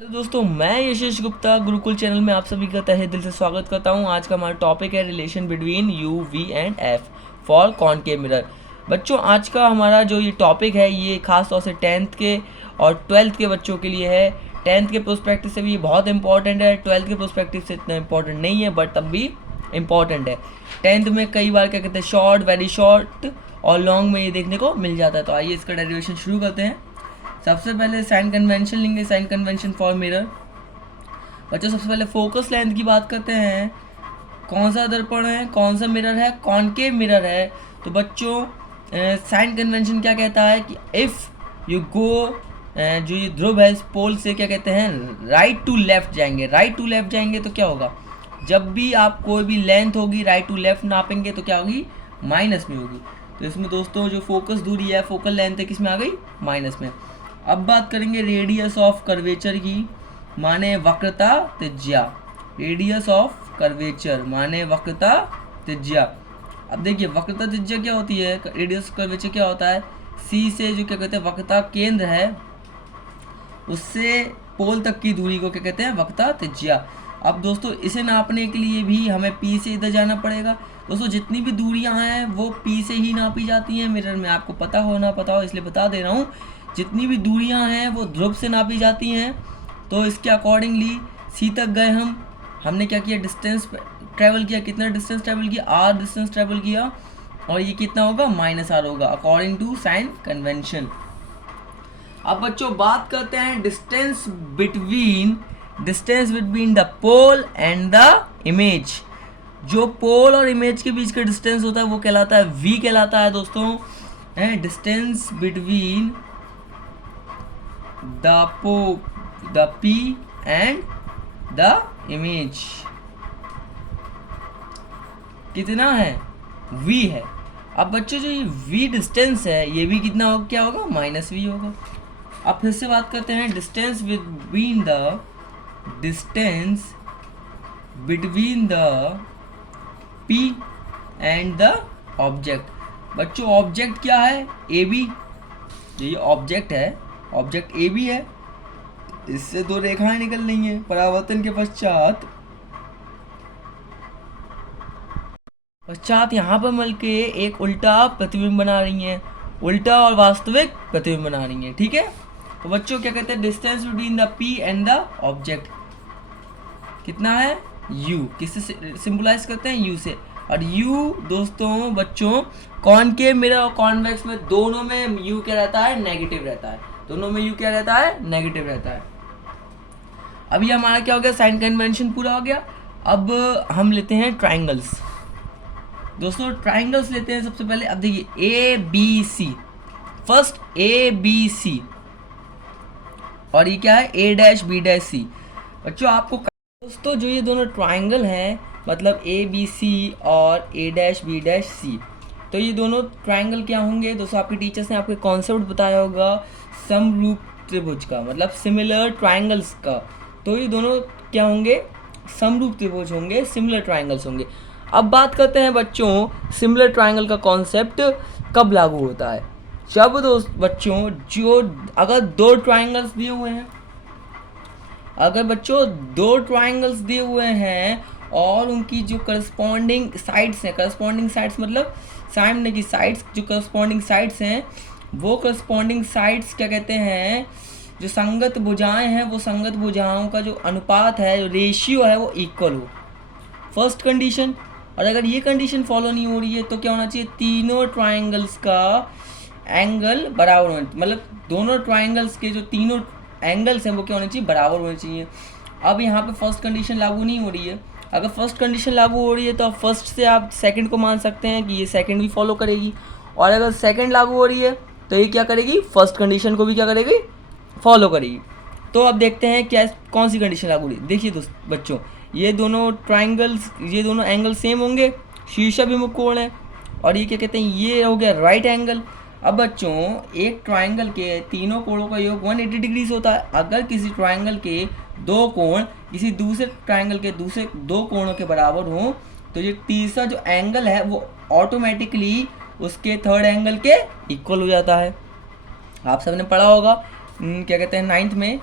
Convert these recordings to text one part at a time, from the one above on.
तो दोस्तों, मैं यशेश गुप्ता गुरुकुल चैनल में आप सभी का तहे दिल से स्वागत करता हूं। आज का हमारा टॉपिक है relation between U V and F for concave mirror. बच्चों, आज का हमारा जो ये टॉपिक है ये खास तौर से 10th के और 12th के बच्चों के लिए है। 10th के प्रोस्पेक्टिव से भी ये बहुत इंपॉर्टेंट है, 12th के प्रोस्पेक्टिव से इतना इंपॉर्टेंट नहीं है, बट तब भी इम्पॉर्टेंट है। 10th में कई बार क्या कहते हैं, शॉर्ट, वेरी शॉर्ट और लॉन्ग में ये देखने को मिल जाता है। तो आइए इसका डेरिवेशन शुरू करते हैं। सबसे पहले साइन कन्वेंशन लेंगे, साइन कन्वेंशन फॉर मिरर। बच्चों, सबसे पहले फोकस लेंथ की बात करते हैं। कौन सा दर्पण है, कौन सा मिरर है, कॉनकेव मिरर है। तो बच्चों, साइन कन्वेंशन क्या कहता है कि इफ़ यू गो, जो ये ध्रुव है इस पोल से क्या कहते हैं, राइट टू लेफ्ट जाएंगे। राइट टू लेफ्ट जाएंगे तो क्या होगा, जब भी आप कोई भी लेंथ होगी राइट टू लेफ्ट नापेंगे तो क्या होगी, माइनस में होगी। तो इसमें दोस्तों जो फोकस दूरी है, फोकल लेंथ है, किस में आ गई, माइनस में। अब बात करेंगे रेडियस ऑफ कर्वेचर की, माने वक्रता त्रिज्या। रेडियस ऑफ कर्वेचर माने वक्रता त्रिज्या। अब देखिए वक्रता त्रिज्या क्या होती है, रेडियस कर्वेचर क्या होता है, सी से जो क्या कहते हैं वक्रता केंद्र है उससे पोल तक की दूरी को क्या कहते हैं, वक्रता त्रिज्या। अब दोस्तों इसे नापने के लिए भी हमें पी से इधर जाना पड़ेगा। दोस्तों जितनी भी दूरियां हैं वो पी से ही नापी जाती हैं मिरर में, आपको पता हो ना पता हो इसलिए बता दे रहा हूँ। जितनी भी दूरियां हैं वो ध्रुव से नापी जाती हैं। तो इसके अकॉर्डिंगली सी तक गए हमने क्या किया, डिस्टेंस ट्रैवल किया। कितना डिस्टेंस ट्रैवल किया, आर डिस्टेंस ट्रैवल किया, और ये कितना होगा, माइनस आर होगा अकॉर्डिंग टू साइन कन्वेंशन। अब बच्चों बात करते हैं distance between the pole and the image. जो पोल और इमेज के बीच का डिस्टेंस होता है वो कहलाता है v कहलाता है दोस्तों। Distance between the p and the image कितना है, v है। अब बच्चों जो ये v डिस्टेंस है ये भी कितना हो, क्या होगा, माइनस v होगा। अब फिर से बात करते हैं distance between the p and the object. बच्चों ऑब्जेक्ट क्या है, ए बी। ये ऑब्जेक्ट है, ऑब्जेक्ट ए बी है, इससे दो रेखाएं निकल रही हैं। परावर्तन के पश्चात यहाँ पर मिलके एक उल्टा प्रतिबिंब बना रही हैं, उल्टा और वास्तविक प्रतिबिंब बना रही हैं, ठीक है। तो बच्चों क्या कहते हैं, distance between the P and the object कितना है, u। किससे सिंबलाइज करते हैं, u से। और u दोस्तों बच्चों कॉनकेव मिरर और कॉन्वेक्स में दोनों में u क्या रहता है, नेगेटिव रहता है। दोनों में u क्या रहता है, नेगेटिव रहता है। अभी हमारा क्या हो गया, साइन कन्वेंशन पूरा हो गया। अब हम लेते हैं ट्राइंगल्स। दोस्तों ट्राइंगल्स लेते हैं सबसे पहले। अब देखिए A B C, first A B C, और ये क्या है, A dash B dash C. बच्चों आपको दोस्तों जो ये दोनों ट्राइंगल हैं, मतलब ए बी सी और ए डैश बी डैश सी, तो ये दोनों ट्राइंगल क्या होंगे दोस्तों, आपके टीचर्स ने आपको कॉन्सेप्ट बताया होगा समरूप त्रिभुज का, मतलब सिमिलर ट्राइंगल्स का। तो ये दोनों क्या होंगे, समरूप त्रिभुज होंगे, सिमिलर ट्राइंगल्स होंगे। अब बात करते हैं बच्चों सिमिलर ट्राइंगल का कॉन्सेप्ट कब लागू होता है, जब दोस्त बच्चों जो अगर दो ट्राइंगल्स दिए हुए हैं, अगर बच्चों दो ट्राइंगल्स दिए हुए हैं और उनकी जो करस्पॉन्डिंग साइड्स हैं, करस्पॉन्डिंग साइड्स मतलब सामने की साइड्स, जो करस्पॉन्डिंग साइड्स हैं वो करस्पॉन्डिंग साइड्स क्या कहते हैं, जो संगत भुजाएं हैं वो संगत भुजाओं का जो अनुपात है, जो रेशियो है वो इक्वल हो, फर्स्ट कंडीशन। और अगर ये कंडीशन फॉलो नहीं हो रही है तो क्या होना चाहिए, तीनों ट्राइंगल्स का एंगल बराबर होना, मतलब दोनों ट्राइंगल्स के जो तीनों एंगल्स हैं वो क्या होने चाहिए, बराबर होने चाहिए। अब यहाँ पे फर्स्ट कंडीशन लागू नहीं हो रही है। अगर फर्स्ट कंडीशन लागू हो रही है तो आप फर्स्ट से आप सेकंड को मान सकते हैं कि ये सेकंड भी फॉलो करेगी, और अगर सेकंड लागू हो रही है तो ये क्या करेगी, फर्स्ट कंडीशन को भी क्या करेगी, फॉलो करेगी। तो अब देखते हैं क्या कौन सी कंडीशन लागू हो रही है। देखिए बच्चों ये दोनों ट्राइंगल्स, ये दोनों एंगल सेम होंगे, शीर्षाभिमुख कोण है, और ये क्या कहते हैं, ये हो गया राइट एंगल। अब बच्चों एक ट्राइंगल के तीनों कोणों का योग 180 डिग्रीज होता है। अगर किसी ट्राइंगल के दो कोण किसी दूसरे ट्राइंगल के दूसरे दो कोणों के बराबर हो तो ये तीसरा जो एंगल है वो ऑटोमेटिकली उसके थर्ड एंगल के इक्वल हो जाता है। आप सबने पढ़ा होगा क्या कहते हैं 9th में।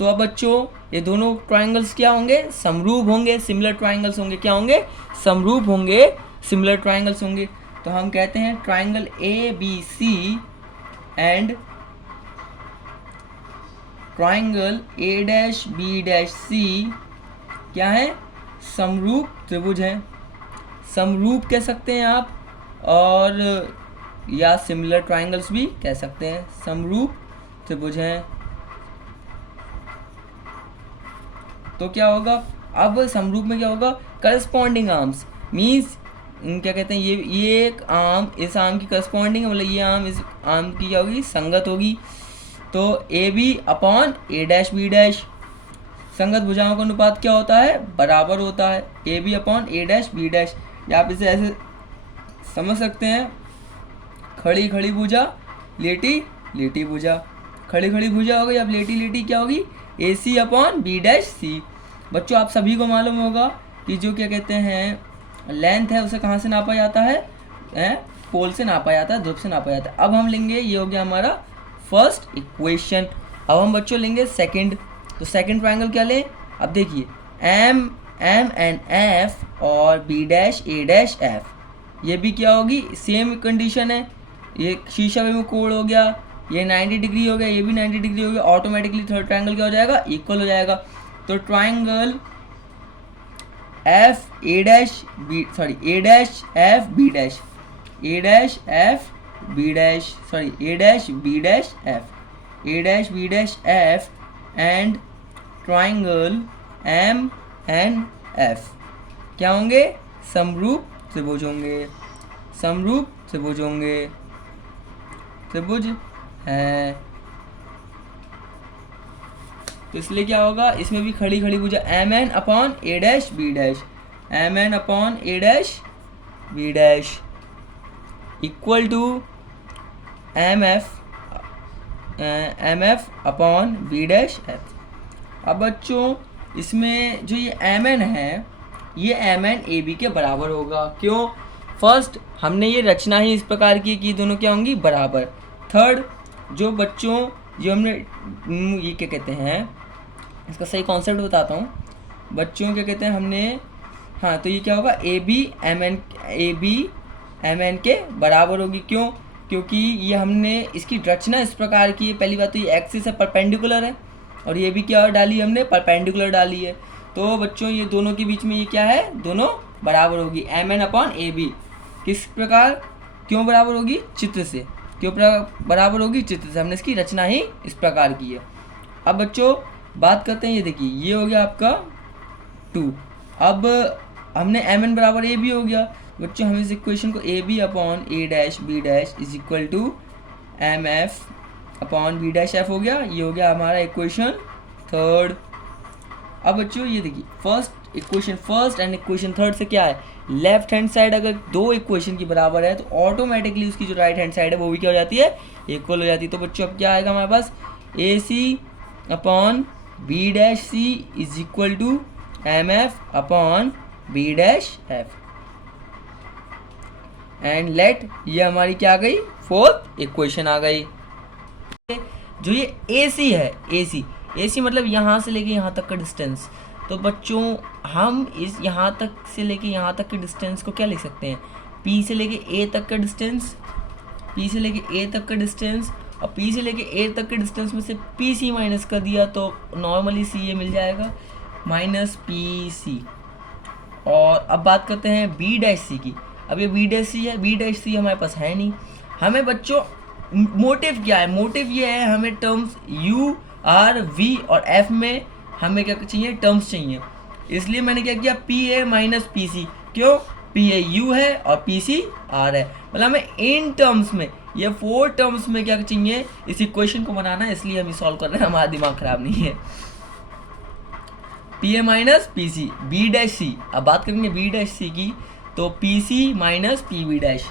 तो अब बच्चों ये दोनों ट्राइंगल्स क्या होंगे, समरूप होंगे, सिमिलर ट्राइंगल्स होंगे, क्या होंगे, समरूप होंगे, सिमिलर ट्राइंगल्स होंगे। तो हम कहते हैं triangle A B C and triangle A dash B dash C क्या है, समरूप त्रिभुज है। समरूप कह सकते हैं आप, और या सिमिलर ट्राइंगल्स भी कह सकते हैं, समरूप त्रिभुज हैं। तो क्या होगा, अब समरूप में क्या होगा, करस्पॉन्डिंग आर्म्स मीन्स क्या कहते हैं, ये एक आर्म इस आर्म की करस्पॉन्डिंग है, मतलब ये आर्म इस आर्म की क्या होगी, संगत होगी। तो A B upon A dash B dash, संगत भुजाओं का अनुपात क्या होता है, बराबर होता है, A B upon A dash B dash. या आप इसे ऐसे समझ सकते हैं, खड़ी खड़ी भुजा, लेटी लेटी भुजा, खड़ी खड़ी भुजा हो गई, अब लेटी लेटी क्या होगी, ए C upon B dash C. बच्चों आप सभी को मालूम होगा कि जो क्या कहते हैं लेंथ है उसे कहाँ से नापा जाता है, पोल से नापा जाता है, ध्रुव से नापा जाता है। अब हम लेंगे, ये हो गया हमारा फर्स्ट इक्वेशन। अब हम बच्चों लेंगे सेकंड। तो सेकंड ट्रायंगल क्या लें, अब देखिए एम एंड एफ और B dash A dash F, ये भी क्या होगी, सेम कंडीशन है, ये शीशा में कोण हो गया, ये 90 डिग्री हो गया, ये भी 90 डिग्री हो गया, ऑटोमेटिकली थर्ड ट्रायंगल क्या हो जाएगा, इक्वल हो जाएगा। तो triangle F A dash B A dash F B dash, A dash F B dash A dash B dash F, A dash B dash F and triangle M and F क्या होंगे, समरूप त्रिभुज होंगे, समरूप त्रिभुज होंगे, त्रिभुज है। तो इसलिए क्या होगा, इसमें भी खड़ी खड़ी भुजा M N upon A dash B dash, M N upon A dash B dash equal to M F upon B dash F. अब बच्चों इसमें जो ये एम एन है, ये एम एन ए बी के बराबर होगा। क्यों, फर्स्ट हमने ये रचना ही इस प्रकार की कि दोनों क्या होंगी, बराबर। थर्ड जो बच्चों जो हमने ये क्या कहते हैं, इसका सही कॉन्सेप्ट बताता हूँ बच्चों, क्या कहते हैं हमने, हाँ तो ये क्या होगा, ए बी एम एन के बराबर होगी। क्यों, क्योंकि ये हमने इसकी रचना इस प्रकार की है, पहली बात तो ये एक्सिस है, परपेंडिकुलर है, और ये भी क्या डाली हमने, परपेंडिकुलर डाली है। तो बच्चों ये दोनों के बीच में ये क्या है, दोनों बराबर होगी, M N upon A B. किस प्रकार, क्यों बराबर होगी, चित्र से, क्यों बराबर होगी, चित्र से, हमने इसकी रचना ही इस प्रकार की है। अब बच्चों बात करते हैं, ये देखिए ये हो गया आपका 2, अब हमने एम एन बराबर ए बी हो गया। बच्चों हम इस इक्वेशन को A B upon A dash B dash is equal to M F upon B dash F हो गया, ये हो गया हमारा इक्वेशन थर्ड। अब बच्चों ये देखिए first equation first and equation third से क्या है, लेफ्ट हैंड साइड अगर दो इक्वेशन की बराबर है तो ऑटोमेटिकली उसकी जो राइट हैंड साइड है वो भी क्या हो जाती है, इक्वल हो जाती है। तो बच्चों अब क्या आएगा हमारे पास, A C upon B dash C is equal to M F upon B dash F and let, ये हमारी क्या आ गई, फोर्थ इक्वेशन आ गई। जो ये ए सी है, ए सी मतलब यहाँ से लेके यहाँ तक का डिस्टेंस। तो बच्चों हम इस यहाँ तक से लेके यहाँ तक के डिस्टेंस को क्या लिख सकते हैं, पी से लेके ए तक का डिस्टेंस, पी से लेके ए तक का डिस्टेंस, और पी से लेके ए तक के डिस्टेंस में से पी सी माइनस कर दिया तो नॉर्मली सी ये मिल जाएगा माइनस पी सी। और अब बात करते हैं बी डैश सी की। अब ये बी डैश सी है, बी डैश सी हमारे पास है नहीं। हमें बच्चों मोटिव क्या है, मोटिव ये है हमें टर्म्स यू आर वी और एफ में हमें क्या चाहिए, टर्म्स चाहिए। इसलिए मैंने क्या किया, P A minus P C, क्यों, पी ए यू है और पी सी आर है, मतलब हमें इन टर्म्स में, ये 4 टर्म्स में क्या चाहिए, इस इक्वेशन को बनाना है, इसलिए हम सॉल्व कर रहे हैं, हमारा दिमाग खराब नहीं है। P A minus P C B dash C, अब बात करेंगे बी डैश सी की, तो P C minus P B dash,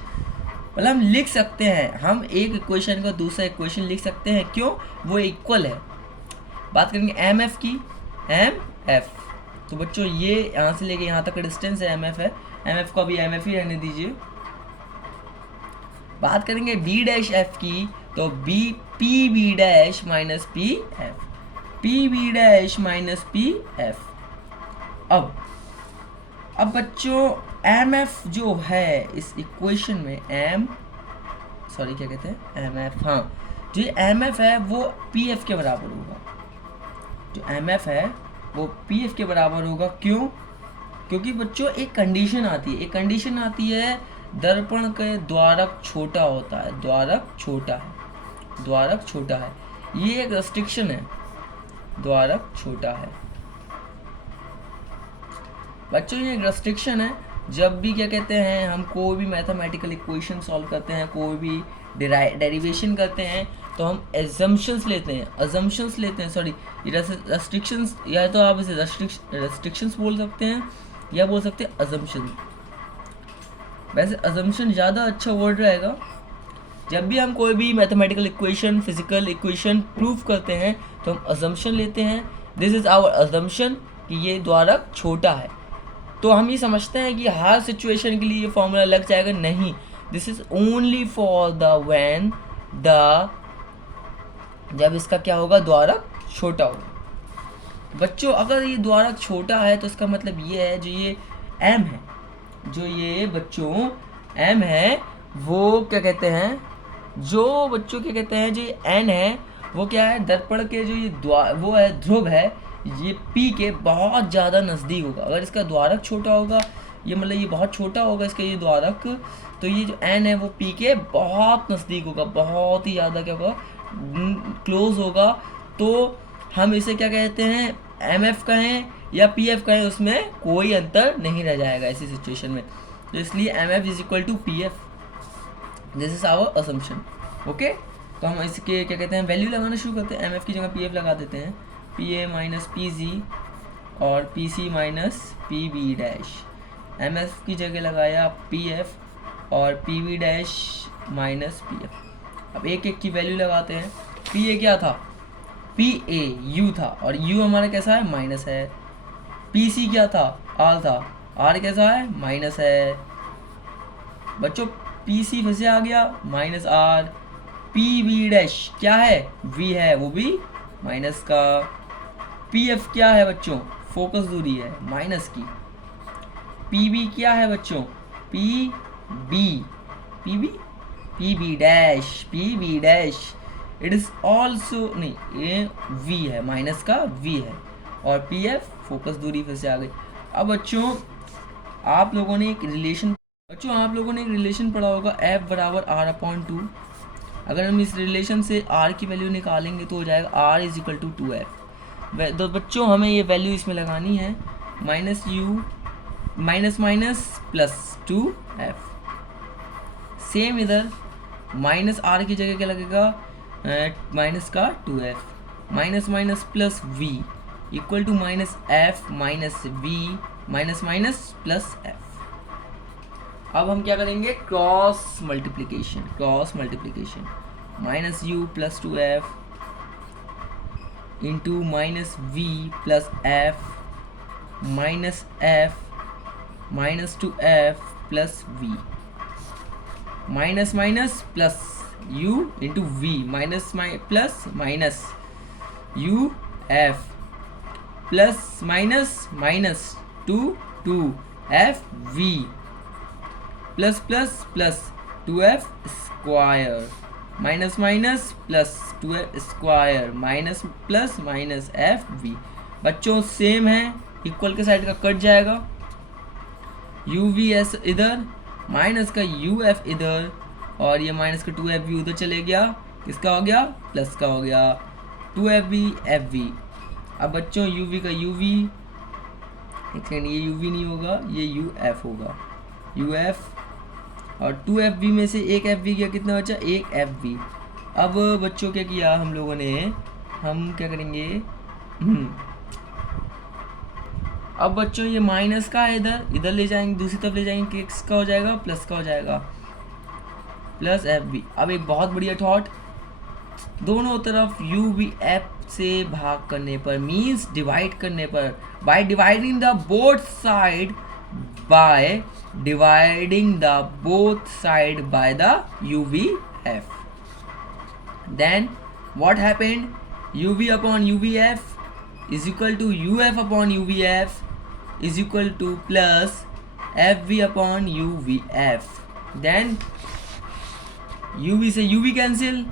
मतलब हम लिख सकते हैं, हम एक इक्वेशन को दूसरा इक्वेशन लिख सकते हैं, क्यों, वो इक्वल है। बात करेंगे एम एफ की, एम एफ, तो बच्चों ये यहाँ से लेके यहाँ तक का डिस्टेंस है, एम एफ है, एम एफ को अभी एम एफ ही रहने दीजिए। बात करेंगे बी डैश एफ की, तो B P B dash minus P F, P B dash minus P F. अब बच्चों एम एफ जो है इस इक्वेशन में क्या कहते हैं एम एफ, हाँ जो एम एफ है वो पी एफ के बराबर होगा। जो एम एफ है वो पी एफ के बराबर होगा। क्यों? क्योंकि बच्चों एक कंडीशन आती है दर्पण के द्वारक छोटा होता है, द्वारक छोटा है, ये एक रेस्ट्रिक्शन है, द्वारक छोटा है बच्चों, ये एक रेस्ट्रिक्शन है। जब भी क्या कहते हैं हम कोई भी मैथमेटिकल इक्वेशन सॉल्व करते हैं, कोई भी डेरिवेशन करते हैं, तो हम एजम्पशंस लेते हैं, सॉरी रेस्ट्रिक्शंस, या तो आप इसे रेस्ट्रिक्शंस बोल सकते हैं या बोल सकते हैं अजम्पशन। वैसे अजम्पशन ज़्यादा अच्छा वर्ड रहेगा। जब भी हम कोई भी mathematical equation, physical equation prove करते हैं तो हम अजम्पशन लेते हैं। दिस इज़ आवर अजम्पशन कि ये द्वारक छोटा है। तो हम ये समझते हैं कि हर सिचुएशन के लिए ये फॉर्मूला लग जाएगा, नहीं, this is only for the when the, जब इसका क्या होगा, द्वारक छोटा होगा। बच्चों अगर ये द्वारक छोटा है तो इसका मतलब ये है जो ये m है, जो ये बच्चों m है वो क्या कहते हैं, जो बच्चों क्या कहते हैं, जो ये n है वो क्या है, दर्पण के जो ये वो है ध्रुव है, ये P के बहुत ज़्यादा नज़दीक होगा। अगर इसका द्वारक छोटा होगा, ये मतलब ये बहुत छोटा होगा इसका ये द्वारक, तो ये जो n है वो P के बहुत नज़दीक होगा, बहुत ही ज़्यादा क्या होगा, क्लोज होगा। तो हम इसे क्या कहते हैं, MF कहें या PF कहें, उसमें कोई अंतर नहीं रह जाएगा ऐसी सिचुएशन में। तो इसलिए MF is equal to PF, this is our assumption. Okay, तो हम इसके क्या कहते हैं वैल्यू लगाना शुरू करते हैं। MF की जगह PF लगा देते हैं, PA माइनस PG और PC minus PB dash. MF की जगह लगाया PF और PB डैश माइनस PF। अब एक एक की वैल्यू लगाते हैं। PA क्या था, PA U था, और U हमारा कैसा है, माइनस है। PC क्या था, R था, R कैसा है, माइनस है। बच्चों PC फिर से आ गया माइनस R। PB डैश क्या है, V है, वो भी माइनस का। PF क्या है बच्चों, फोकस दूरी है, माइनस की। PB क्या है बच्चों, PB dash it is also, नहीं ये V है, माइनस का V है, और PF फोकस दूरी फिर से आ गई। अब बच्चों आप लोगों ने एक रिलेशन पढ़ा होगा, F बराबर R/2। अगर हम इस रिलेशन से R की वैल्यू निकालेंगे तो हो जाएगा R is equal to 2F। तो बच्चों हमें ये वैल्यू इसमें लगानी है, minus U minus minus plus 2F। Same इधर माइनस R की जगह क्या लगेगा, माइनस का 2F, minus minus plus V equal to minus F minus V minus minus plus F। अब हम क्या करेंगे, cross multiplication, minus U plus 2F into minus V plus F minus F minus 2F plus V, minus minus plus U into V minus plus minus UF plus minus 2F V plus plus plus 2F square minus minus plus 2F square minus plus minus FV। बच्चों same है, equal के side का cut जाएगा, UVS इधर, minus का UF इधर, और ये माइनस का 2FV उधर चले गया, किसका हो गया, प्लस का हो गया, 2FV FV। अब बच्चों UV का UV, एक सेकंड, ये UV नहीं होगा, ये UF होगा, UF, और 2FV में से एक FV गया, कितना बचा, एक FV। अब बच्चों क्या किया हम लोगों ने, हम क्या करेंगे, अब बच्चों ये माइनस का इधर ले जाएंगे, दूसरी तरफ ले जाएंगे, किसका हो जाएगा, प्लस का हो जाएगा, प्लस FV। अब एक बहुत बढ़िया थॉट, दोनों तरफ UVF से भाग करने पर, मीन्स डिवाइड करने पर, by dividing the both side by dividing the both side by the UVF, then what happened, U V upon U V F is equal to U F upon U V F is equal to plus F V upon U V F. Then U V से U V cancel,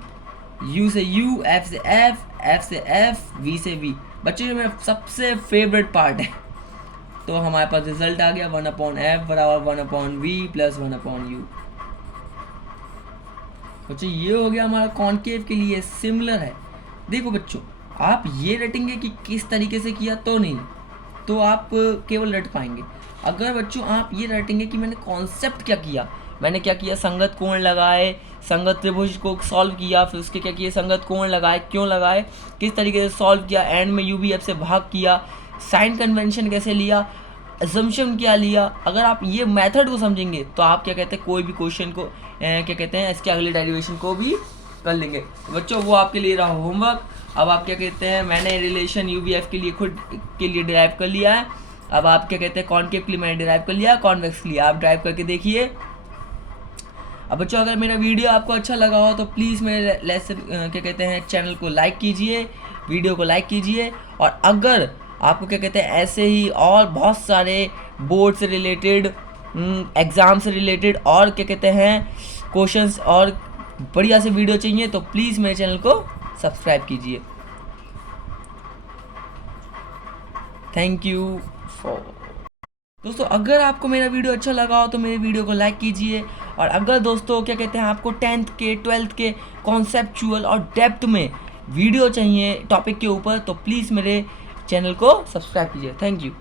U से U, F से F से F, V से V. बच्चों जो मेरा सबसे favourite part है, तो हमारे पास रिजल्ट आ गया 1 अपॉन एफ बराबर 1 upon V plus 1 upon U. बच्चों ये हो गया हमारा कॉनकेव के लिए सिमिलर है। देखो बच्चों, आप ये रटेंगे कि किस तरीके से किया तो नहीं, तो आप केवल रट पाएंगे। अगर बच्चों आप ये रटेंगे कि मैंने कॉन्सेप्ट क्या किया, मैंने क्या किया, संगत कोण लगाए, संगत त्रिभुज को सॉल्व किया, फिर उसके क्या किए, संगत कोण लगाए, क्यों लगाए, किस तरीके से सॉल्व किया, एंड में यू वी एफ से भाग किया, साइन कन्वेंशन कैसे लिया, असम्पशन क्या लिया। अगर आप ये मेथड को समझेंगे तो आप क्या कहते हैं, कोई भी क्वेश्चन को क्या कहते हैं, इसके अगले डेरिवेशन को भी कर लेंगे। तो बच्चों वो आपके लिए रहा होमवर्क। अब आप क्या कहते हैं, मैंने रिलेशन यू वी एफ के लिए खुद के लिए ड्राइव कर लिया है। अब आप क्या कहते हैं, कॉनकेव के लिए मैंने ड्राइव कर लिया, कॉन्वेक्स के लिए आप ड्राइव करके देखिए। अब बच्चों अगर मेरा वीडियो आपको अच्छा लगा हो तो प्लीज़ मेरे लेसन क्या कहते हैं चैनल को लाइक कीजिए, वीडियो को लाइक कीजिए। और अगर आपको क्या कहते हैं ऐसे ही और बहुत सारे बोर्ड से रिलेटेड, एग्ज़ाम से रिलेटेड और क्या कहते हैं क्वेश्चंस और बढ़िया से वीडियो चाहिए तो प्लीज़ मेरे चैनल को सब्सक्राइब कीजिए। Thank you for. दोस्तों अगर आपको मेरा वीडियो अच्छा लगा हो तो मेरे वीडियो को लाइक कीजिए। और अगर दोस्तों क्या कहते हैं आपको 10th के 12th के कॉन्सेप्चुअल और डेप्थ में वीडियो चाहिए टॉपिक के ऊपर तो प्लीज़ मेरे चैनल को सब्सक्राइब कीजिए। Thank you.